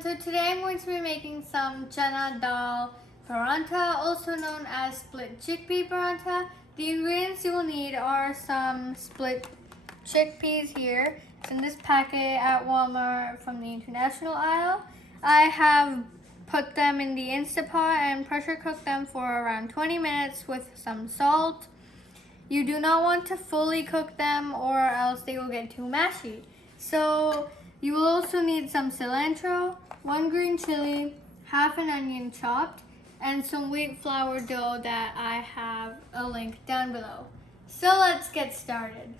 So today I'm going to be making some Chana Dal Paratha, also known as split chickpea paratha. The ingredients you will need are some split chickpeas here. It's in this packet at Walmart from the international aisle. I have put them in the Instapot and pressure cooked them for around 20 minutes with some salt. You do not want to fully cook them or else they will get too mashy. So you will also need some cilantro, 1 green chili, half an onion chopped, and some wheat flour dough that I have a link down below. So let's get started.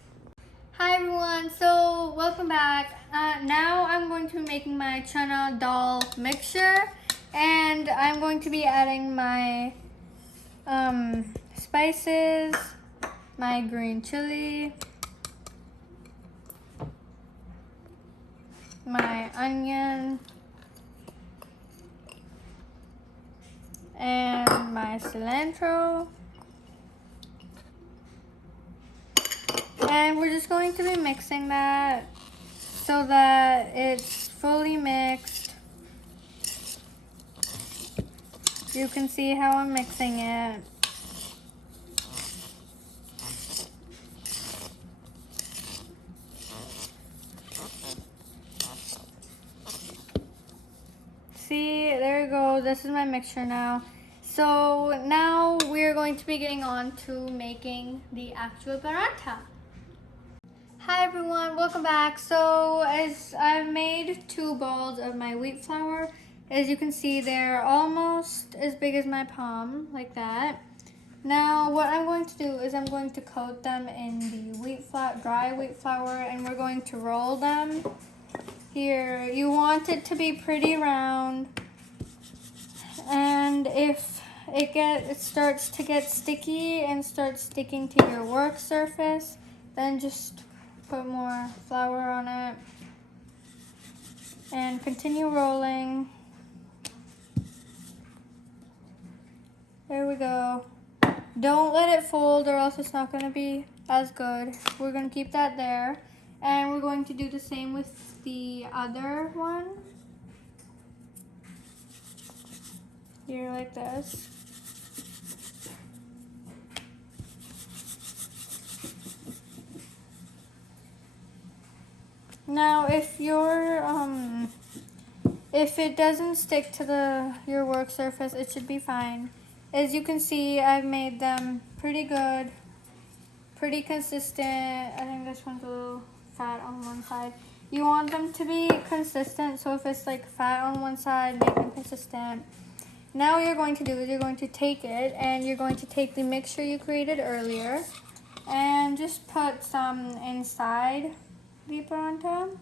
Hi everyone, so welcome back. Now I'm going to be making my chana dal mixture, and I'm going to be adding my spices, my green chili, my onion, and my cilantro. And we're just going to be mixing that so that it's fully mixed. You can see how I'm mixing it. See, there you go. This is my mixture now. So now we're going to be getting on to making the actual paratha. Hi everyone, welcome back. So as I've made 2 balls of my wheat flour, as you can see they're almost as big as my palm, like that. Now what I'm going to do is I'm going to coat them in the dry wheat flour, and we're going to roll them. Here, you want it to be pretty round, and if it starts to get sticky and starts sticking to your work surface, then just put more flour on it and continue rolling. There we go. Don't let it fold or else it's not going to be as good. We're going to keep that there, and we're going to do the same with the other one. Here, like this. Now, if it doesn't stick to your work surface, it should be fine. As you can see, I've made them pretty good, pretty consistent. I think this one's a little fat on one side. You want them to be consistent, so if it's like fat on one side, make them consistent. Now what you're going to do is you're going to take it and you're going to take the mixture you created earlier and just put some inside the paratha.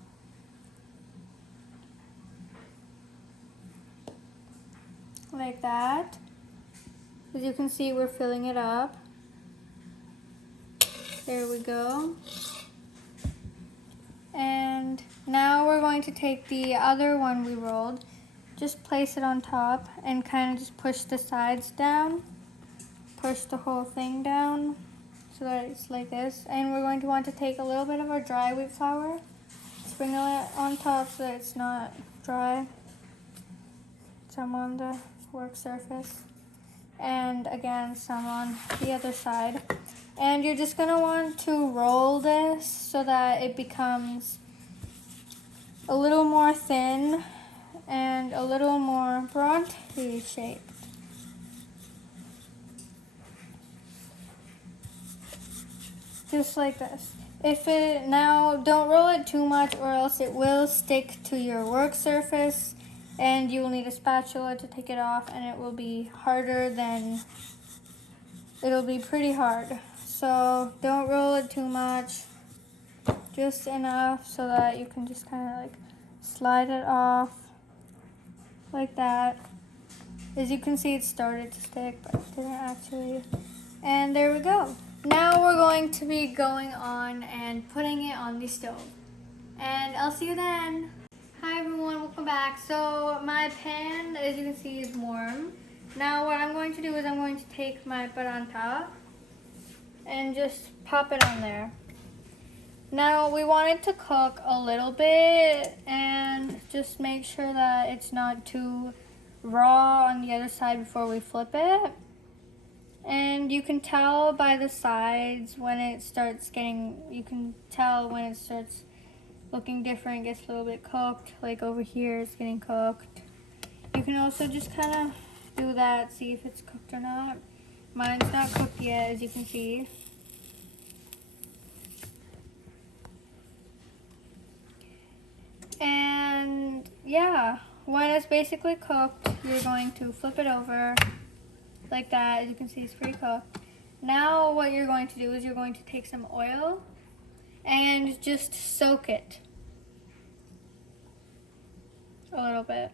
Like that. As you can see, we're filling it up. There we go. And now we're going to take the other one we rolled, just place it on top and kind of just push the sides down. Push the whole thing down so that it's like this. And we're going to want to take a little bit of our dry wheat flour, sprinkle it on top so that it's not dry. Some on the work surface. And again, some on the other side. And you're just going to want to roll this so that it becomes a little more thin and a little more paratha shaped. Just like this. Now don't roll it too much or else it will stick to your work surface and you will need a spatula to take it off, and it will be it'll be pretty hard. So don't roll it too much, just enough so that you can just kind of like slide it off like that. As you can see, it started to stick, but it didn't actually. And there we go. Now we're going to be going on and putting it on the stove. And I'll see you then. Hi everyone, welcome back. So my pan, as you can see, is warm. Now what I'm going to do is I'm going to take my paratha and just pop it on there. Now we want it to cook a little bit and just make sure that it's not too raw on the other side before we flip it. And you can tell by the sides when it starts getting, you can tell when it starts looking different, gets a little bit cooked. Like over here, it's getting cooked. You can also just kind of do that, see if it's cooked or not. Mine's not cooked yet, as you can see. And yeah, when it's basically cooked, you're going to flip it over like that. As you can see, it's pretty cooked. Now what you're going to do is you're going to take some oil and just soak it a little bit.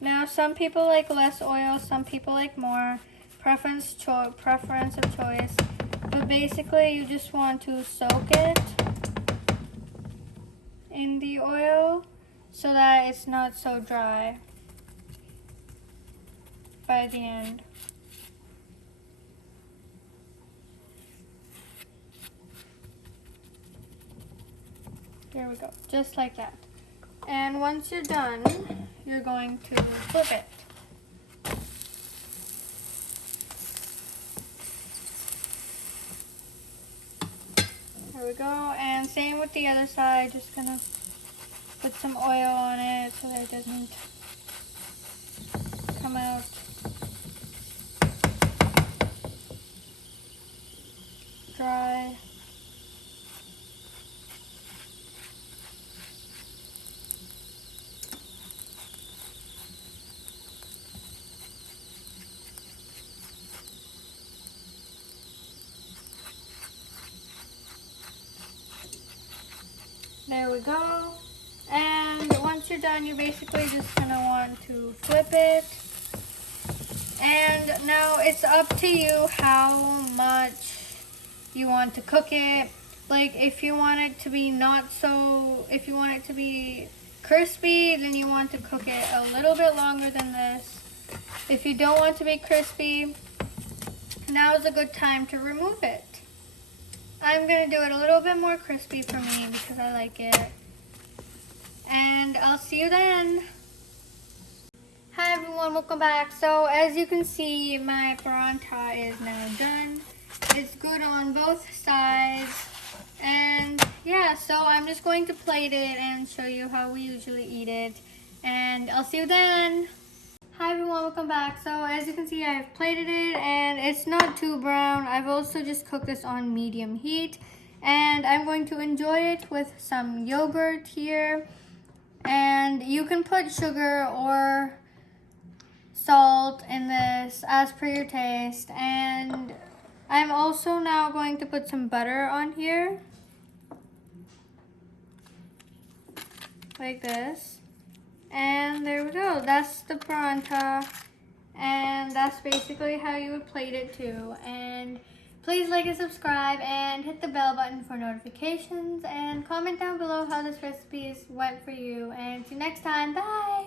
Now some people like less oil, some people like more. Preference of choice. But basically you just want to soak it in the oil so that it's not so dry by the end. There we go, just like that. And once you're done, you're going to flip it. There we go, and same with the other side, just gonna put some oil on it so that it doesn't come out. Dry. There we go. And once you're done, you're basically just gonna want to flip it. And now it's up to you how much you want to cook it. Like if you want it to be if you want it to be crispy, then you want to cook it a little bit longer than this. If you don't want to be crispy, now is a good time to remove it. I'm gonna do it a little bit more crispy for me because I like it. And I'll see you then. Hi everyone, welcome back. So as you can see, my paratha is now done. It's good on both sides. And yeah, so I'm just going to plate it and show you how we usually eat it. And I'll see you then. Hi everyone, welcome back. So as you can see, I've plated it and it's not too brown. I've also just cooked this on medium heat. And I'm going to enjoy it with some yogurt here. And you can put sugar or salt in this as per your taste. And I'm also now going to put some butter on here. Like this. And there we go. That's the paratha. And that's basically how you would plate it too. And please like and subscribe and hit the bell button for notifications. And comment down below how this recipe went for you. And see you next time. Bye!